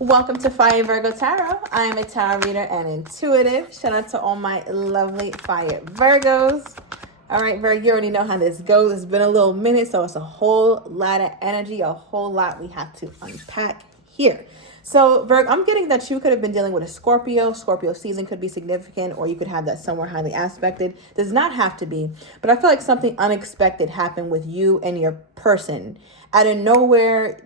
Welcome to Fire Virgo Tarot. I am a tarot reader and intuitive. Shout out to all my lovely Fire Virgos. All right, Virgo, you already know how this goes. It's been a little minute, so it's a whole lot of energy, a whole lot we have to unpack here. So, Virgo, I'm getting that you could have been dealing with a Scorpio. Scorpio season could be significant, or you could have that somewhere highly aspected. Does not have to be, but I feel like something unexpected happened with you and your person. Out of nowhere,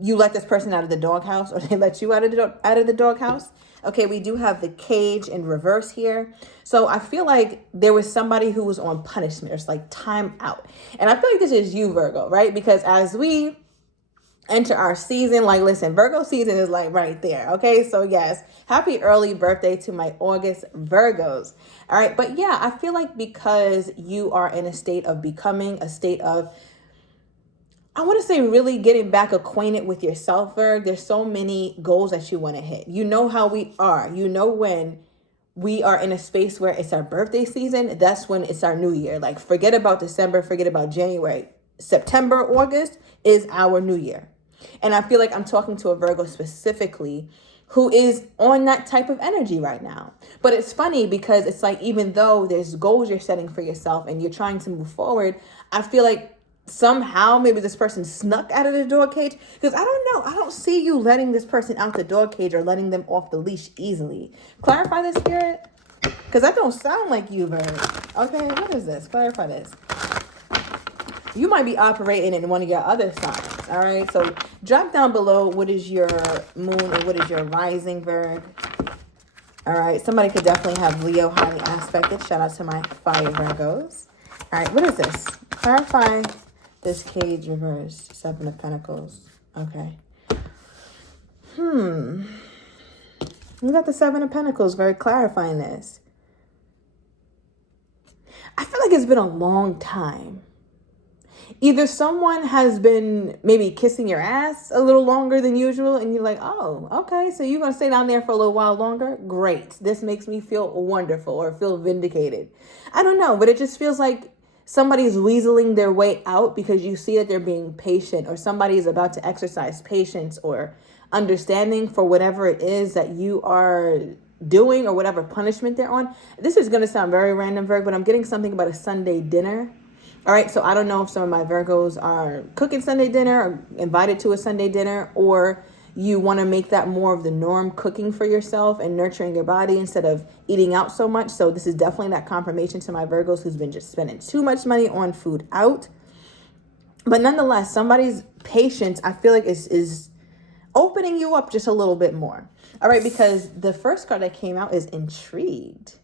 you let this person out of the doghouse, or they let you out of the doghouse. Okay, we do have the cage in reverse here. So I feel like there was somebody who was on punishment. It's like time out. And I feel like this is you, Virgo, right? Because as we enter our season, like, listen, Virgo season is like right there. Okay, so yes, happy early birthday to my August Virgos. All right, but yeah, I feel like because you are in a state of becoming, a state of, I want to say, really getting back acquainted with yourself, Virg. There's so many goals that you want to hit. You know how we are. You know when we are in a space where it's our birthday season, that's when it's our new year. Like, forget about December, forget about January. September, August is our new year. And I feel like I'm talking to a Virgo specifically who is on that type of energy right now. But it's funny because it's like, even though there's goals you're setting for yourself and you're trying to move forward, I feel like somehow maybe this person snuck out of the dog cage, because I don't know, I don't see you letting this person out the dog cage or letting them off the leash easily. Clarify this, Spirit, because that don't sound like you, Bird. Okay, what is this? Clarify this. You might be operating in one of your other signs. All right, so drop down below what is your moon and what is your rising, Virg. All right, somebody could definitely have Leo highly aspected. Shout out to my Fire Virgos. All right, what is this? Clarify this cage reverse. 7 of Pentacles. Okay. We got the 7 of Pentacles. Very clarifying this. I feel like it's been a long time. Either someone has been maybe kissing your ass a little longer than usual, and you're like, oh, okay, so you're going to stay down there for a little while longer? Great. This makes me feel wonderful or feel vindicated. I don't know, but it just feels like somebody's weaseling their way out because you see that they're being patient, or somebody is about to exercise patience or understanding for whatever it is that you are doing or whatever punishment they're on. This is going to sound very random, Virg, but I'm getting something about a Sunday dinner. All right, so I don't know if some of my Virgos are cooking Sunday dinner or invited to a Sunday dinner, or you want to make that more of the norm, cooking for yourself and nurturing your body instead of eating out so much. So this is definitely that confirmation to my Virgos who's been just spending too much money on food out. But nonetheless, somebody's patience, I feel like, is opening you up just a little bit more. All right, because the first card that came out is intrigued.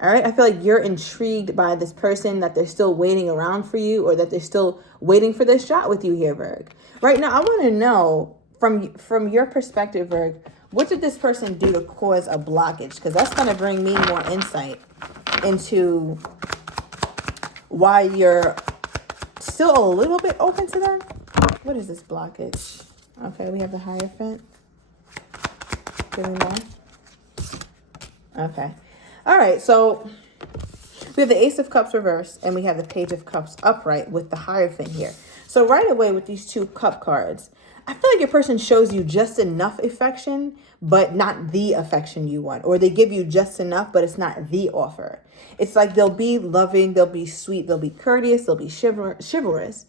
All right, I feel like you're intrigued by this person, that they're still waiting around for you, or that they're still waiting for this shot with you here, Virg. Right now, I want to know from your perspective, Virg, what did this person do to cause a blockage? Because that's going to bring me more insight into why you're still a little bit open to them. What is this blockage? Okay, we have the Hierophant. Give me more. Okay. All right, so we have the Ace of Cups reversed, and we have the Page of Cups upright with the Hierophant here. So right away with these two cup cards, I feel like your person shows you just enough affection, but not the affection you want. Or they give you just enough, but it's not the offer. It's like they'll be loving, they'll be sweet, they'll be courteous, they'll be chivalrous.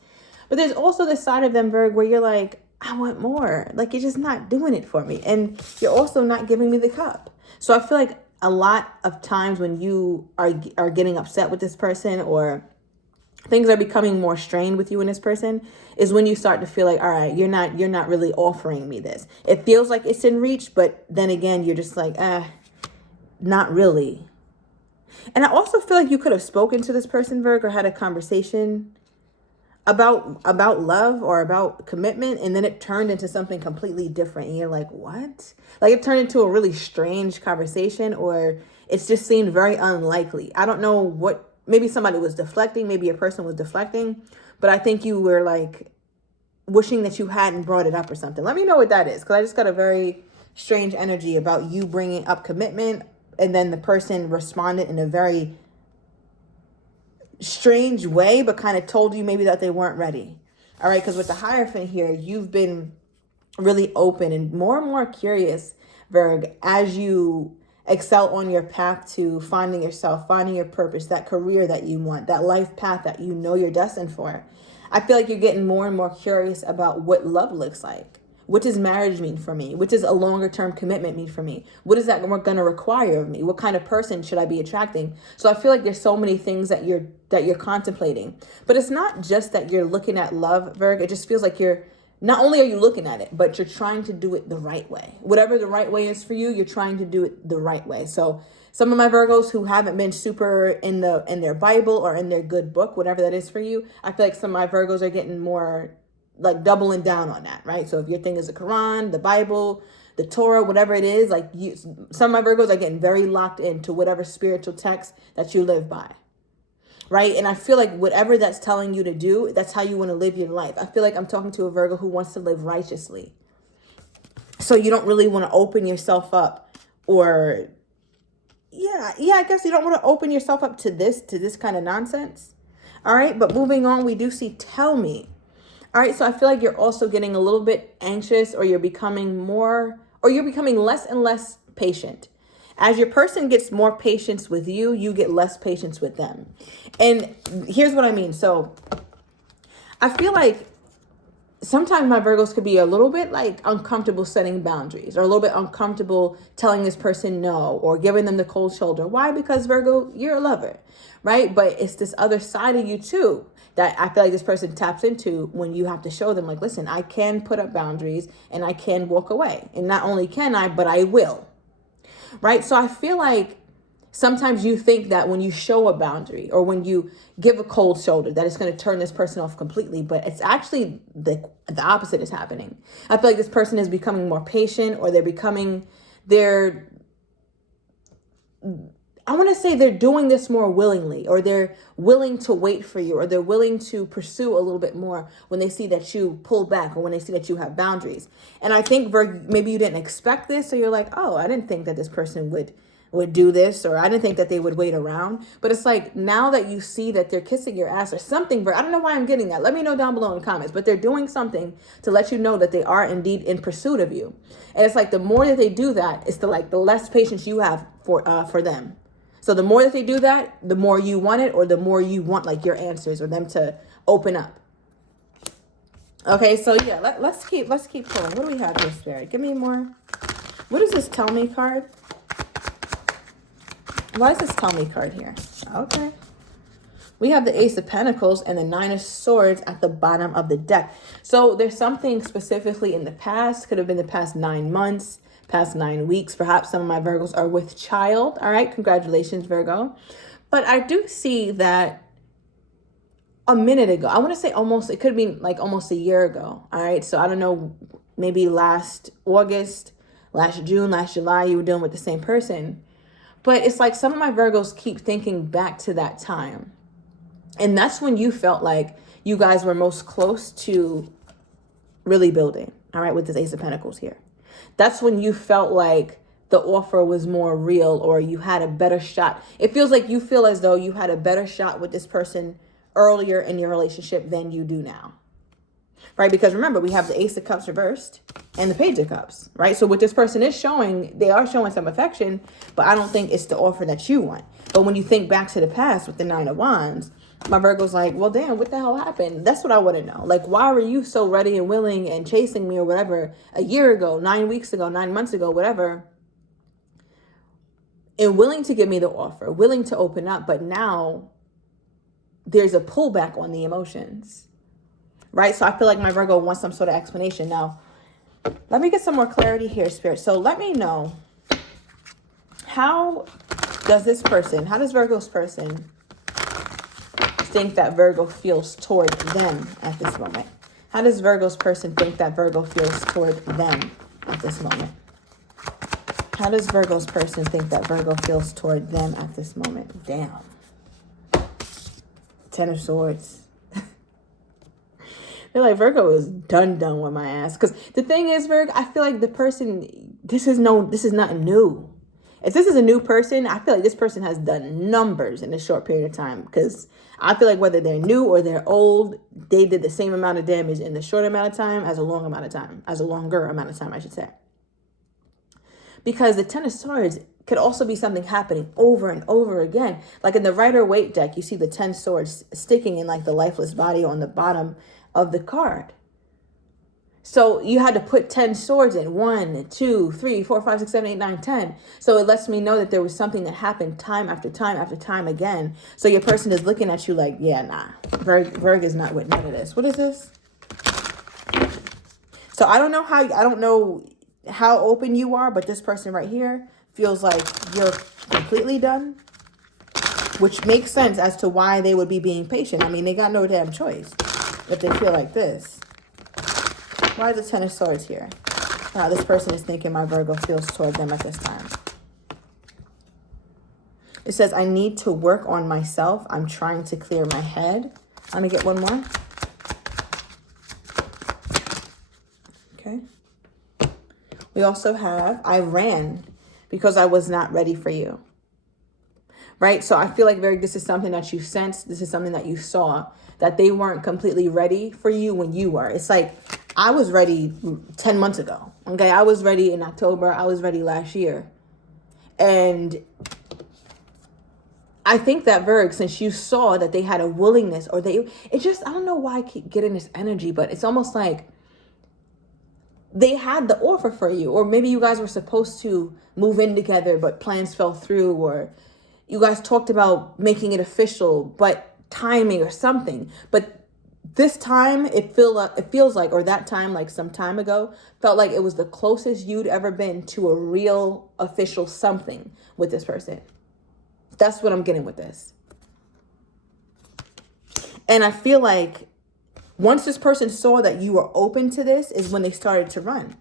But there's also this side of them, Virg, where you're like, I want more. Like, you're just not doing it for me. And you're also not giving me the cup. So I feel like a lot of times when you are getting upset with this person, or things are becoming more strained with you and this person, is when you start to feel like, all right, you're not really offering me this. It feels like it's in reach, but then again, you're just like, not really. And I also feel like you could have spoken to this person, Virg, or had a conversation about love or about commitment, and then it turned into something completely different, and you're like, what? Like, it turned into a really strange conversation, or it's just seemed very unlikely. I don't know what, maybe somebody was deflecting, maybe a person was deflecting, but I think you were like wishing that you hadn't brought it up or something. Let me know what that is, because I just got a very strange energy about you bringing up commitment, and then the person responded in a very strange way, but kind of told you maybe that they weren't ready. All right, because with the Hierophant here, you've been really open and more curious, Virg, as you excel on your path to finding yourself, finding your purpose, that career that you want, that life path that you know you're destined for. I feel like you're getting more and more curious about what love looks like. What does marriage mean for me? What does a longer term commitment mean for me? What is that going to require of me? What kind of person should I be attracting? So I feel like there's so many things that you're contemplating. But it's not just that you're looking at love, Virg. It just feels like you're not only are you looking at it, but you're trying to do it the right way. Whatever the right way is for you, you're trying to do it the right way. So some of my Virgos who haven't been super in their Bible or in their good book, whatever that is for you, I feel like some of my Virgos are getting more like doubling down on that, right? So if your thing is the Quran, the Bible, the Torah, whatever it is, like some of my Virgos are getting very locked into whatever spiritual text that you live by. Right? And I feel like whatever that's telling you to do, that's how you want to live your life. I feel like I'm talking to a Virgo who wants to live righteously. So you don't really want to open yourself up or I guess you don't want to open yourself up to this kind of nonsense. All right. But moving on, we do see tell me. All right. So I feel like you're also getting a little bit anxious or you're becoming less and less patient. As your person gets more patience with you, you get less patience with them. And here's what I mean. So I feel like sometimes my Virgos could be a little bit like uncomfortable setting boundaries or a little bit uncomfortable telling this person no or giving them the cold shoulder. Why? Because Virgo, you're a lover, right? But it's this other side of you too that I feel like this person taps into when you have to show them like, listen, I can put up boundaries and I can walk away. And not only can I, but I will. Right? So I feel like sometimes you think that when you show a boundary or when you give a cold shoulder, that it's going to turn this person off completely. But it's actually the opposite is happening. I feel like this person is becoming more patient or they're doing this more willingly or they're willing to wait for you or they're willing to pursue a little bit more when they see that you pull back or when they see that you have boundaries. And I think maybe you didn't expect this. So you're like, oh, I didn't think that this person would do this or I didn't think that they would wait around. But it's like now that you see that they're kissing your ass or something, I don't know why I'm getting that. Let me know down below in the comments. But they're doing something to let you know that they are indeed in pursuit of you. And it's like the more that they do that, it's the less patience you have for them. So the more that they do that, the more you want it or the more you want like your answers or them to open up. Okay, so yeah, let's keep pulling. What do we have here, Spirit? Give me more. What is this tell me card? Why is this tell me card here? Okay. We have the Ace of Pentacles and the Nine of Swords at the bottom of the deck. So there's something specifically in the past, could have been the past 9 months, past 9 weeks. Perhaps some of my Virgos are with child. All right. Congratulations, Virgo. But I do see that a minute ago, I want to say it could be like almost a year ago. All right. So I don't know, maybe last August, last June, last July, you were dealing with the same person. But it's like some of my Virgos keep thinking back to that time. And that's when you felt like you guys were most close to really building. All right. With this Ace of Pentacles here. That's when you felt like the offer was more real or you had a better shot. It feels like you feel as though you had a better shot with this person earlier in your relationship than you do now. Right? Because remember, we have the Ace of Cups reversed and the Page of Cups, right? So what this person is showing, they are showing some affection, but I don't think it's the offer that you want. But when you think back to the past with the Nine of Wands, my Virgo's like, well, damn, what the hell happened? That's what I want to know. Like, why were you so ready and willing and chasing me or whatever a year ago, 9 weeks ago, 9 months ago, whatever, and willing to give me the offer, willing to open up, but now there's a pullback on the emotions. Right? So I feel like my Virgo wants some sort of explanation. Now, let me get some more clarity here, Spirit. So let me know, how does Virgo's person think that Virgo feels toward them at this moment? How does Virgo's person think that Virgo feels toward them at this moment? How does Virgo's person think that Virgo feels toward them at this moment? Damn. Ten of Swords. They're like, Virgo is done with my ass. Because the thing is, Virgo, I feel like the person, this is nothing new. If this is a new person, I feel like this person has done numbers in a short period of time, because I feel like whether they're new or they're old, they did the same amount of damage in the short amount of time as a long amount of time, as a longer amount of time, I should say. Because the Ten of Swords could also be something happening over and over again. Like in the Rider-Waite deck, you see the 10 swords sticking in like the lifeless body on the bottom of the card. So you had to put 10 swords in. 1, 2, 3, 4, 5, 6, 7, 8, 9, 10. So it lets me know that there was something that happened time after time after time again. So your person is looking at you like, yeah, nah, Virg is not with none of this. What is this? So I don't know how open you are, but this person right here feels like you're completely done, which makes sense as to why they would be being patient. I mean, they got no damn choice if they feel like this. Why is the Ten of Swords here? This person is thinking my Virgo feels toward them at this time. It says, I need to work on myself. I'm trying to clear my head. Let me get one more. Okay. We also have, I ran because I was not ready for you. Right? So I feel like this is something that you sensed. This is something that you saw, that they weren't completely ready for you when you were. It's like, I was ready 10 months ago. Okay. I was ready in October. I was ready last year. And I think that Virg, since you saw that they had a willingness, or I don't know why I keep getting this energy, but it's almost like they had the offer for you, or maybe you guys were supposed to move in together, but plans fell through, or you guys talked about making it official, but timing or something. But this time it feels like, or that time, like some time ago, felt like it was the closest you'd ever been to a real official something with this person. That's what I'm getting with this. And I feel like once this person saw that you were open to this is when they started to run.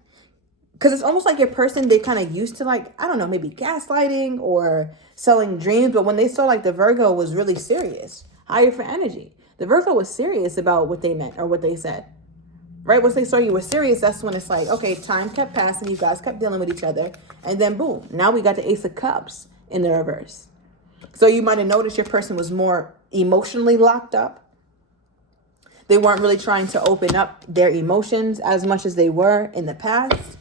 Because it's almost like your person, they kind of used to, like, I don't know, maybe gaslighting or selling dreams. But when they saw like the Virgo was really serious, higher for energy, the Virgo was serious about what they meant or what they said. Right? Once they saw you were serious, that's when it's like, okay, time kept passing. You guys kept dealing with each other. And then boom, now we got the Ace of Cups in the reverse. So you might have noticed your person was more emotionally locked up. They weren't really trying to open up their emotions as much as they were in the past.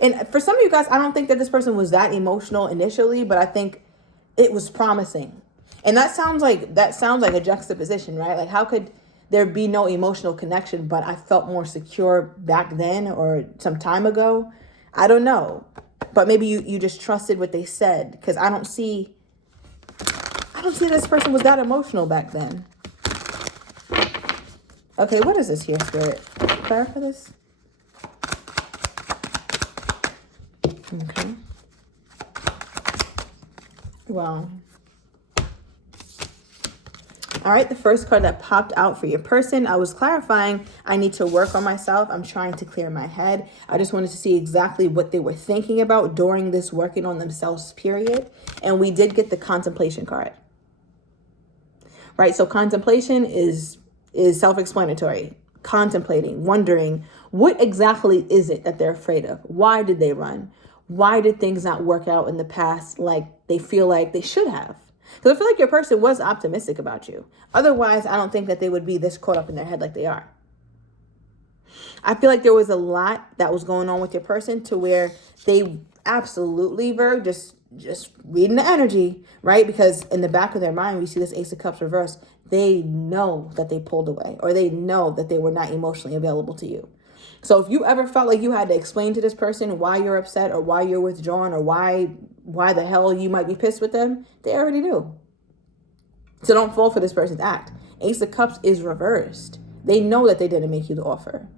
And for some of you guys, I don't think that this person was that emotional initially, but I think it was promising. And that sounds like a juxtaposition, right? Like, how could there be no emotional connection, but I felt more secure back then or some time ago? I don't know. But maybe you just trusted what they said, because I don't see this person was that emotional back then. Okay, what is this here, Spirit? Clarify this. Okay. Wow. All right, the first card that popped out for your person, I was clarifying, I need to work on myself. I'm trying to clear my head. I just wanted to see exactly what they were thinking about during this working on themselves period. And we did get the contemplation card. Right, so contemplation is self-explanatory. Contemplating, wondering, what exactly is it that they're afraid of? Why did they run? Why did things not work out in the past like they feel like they should have? Because I feel like your person was optimistic about you. Otherwise, I don't think that they would be this caught up in their head like they are. I feel like there was a lot that was going on with your person to where they absolutely, Virg, just reading the energy, right? Because in the back of their mind, we see this Ace of Cups reverse. They know that they pulled away, or they know that they were not emotionally available to you. So if you ever felt like you had to explain to this person why you're upset or why you're withdrawn or why the hell you might be pissed with them, they already knew. So don't fall for this person's act. Ace of Cups is reversed. They know that they didn't make you the offer.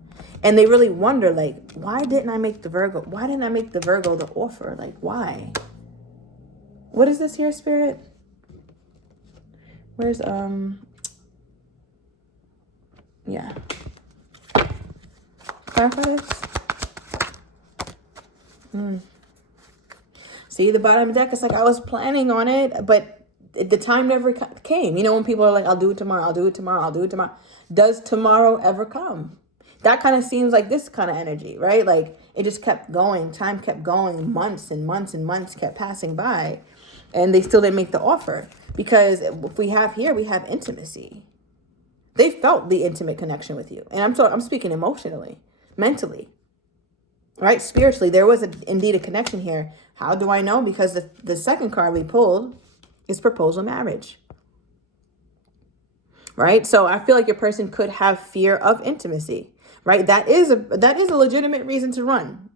And they really wonder, like, why didn't I make the Virgo? Why didn't I make the Virgo the offer? Like, why? What is this here, Spirit? Where's, yeah. Clarify this. See, the bottom of the deck, it's like I was planning on it, but the time never came. You know, when people are like, I'll do it tomorrow, I'll do it tomorrow, I'll do it tomorrow. Does tomorrow ever come? That kind of seems like this kind of energy, right? Like, it just kept going. Time kept going. Months and months and months kept passing by. And they still didn't make the offer. Because if we have here, we have intimacy. They felt the intimate connection with you. And I'm speaking emotionally, mentally, right? Spiritually, there was indeed a connection here. How do I know? Because the second card we pulled is proposal marriage. Right? So I feel like your person could have fear of intimacy, right? That is a legitimate reason to run,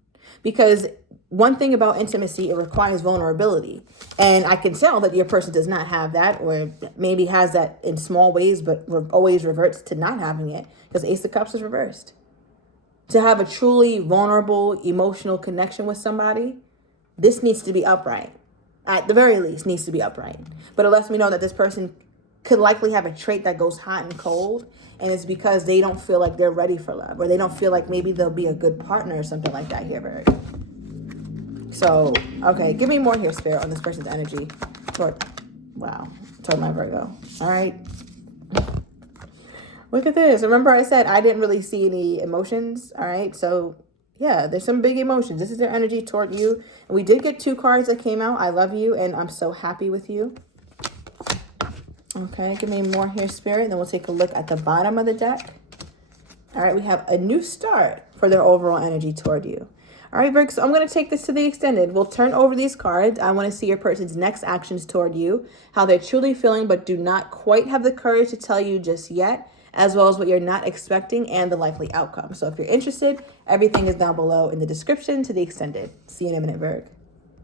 because one thing about intimacy, it requires vulnerability. And I can tell that your person does not have that, or maybe has that in small ways, but always reverts to not having it, because Ace of Cups is reversed. To have a truly vulnerable, emotional connection with somebody, this needs to be upright. At the very least, needs to be upright. But it lets me know that this person could likely have a trait that goes hot and cold, and it's because they don't feel like they're ready for love, or they don't feel like maybe they'll be a good partner or something like that here, Virgo. So, okay, give me more here, Spirit, on this person's energy toward my Virgo. All right. Look at this. Remember I said I didn't really see any emotions, all right? So, yeah, there's some big emotions. This is their energy toward you. And we did get 2 cards that came out. I love you, and I'm so happy with you. Okay, give me more here, Spirit. Then we'll take a look at the bottom of the deck. All right, we have a new start for their overall energy toward you. All right, Virgo, so I'm going to take this to the extended. We'll turn over these cards. I want to see your person's next actions toward you, how they're truly feeling but do not quite have the courage to tell you just yet, as well as what you're not expecting and the likely outcome. So if you're interested, everything is down below in the description to the extended. See you in a minute, Virgo.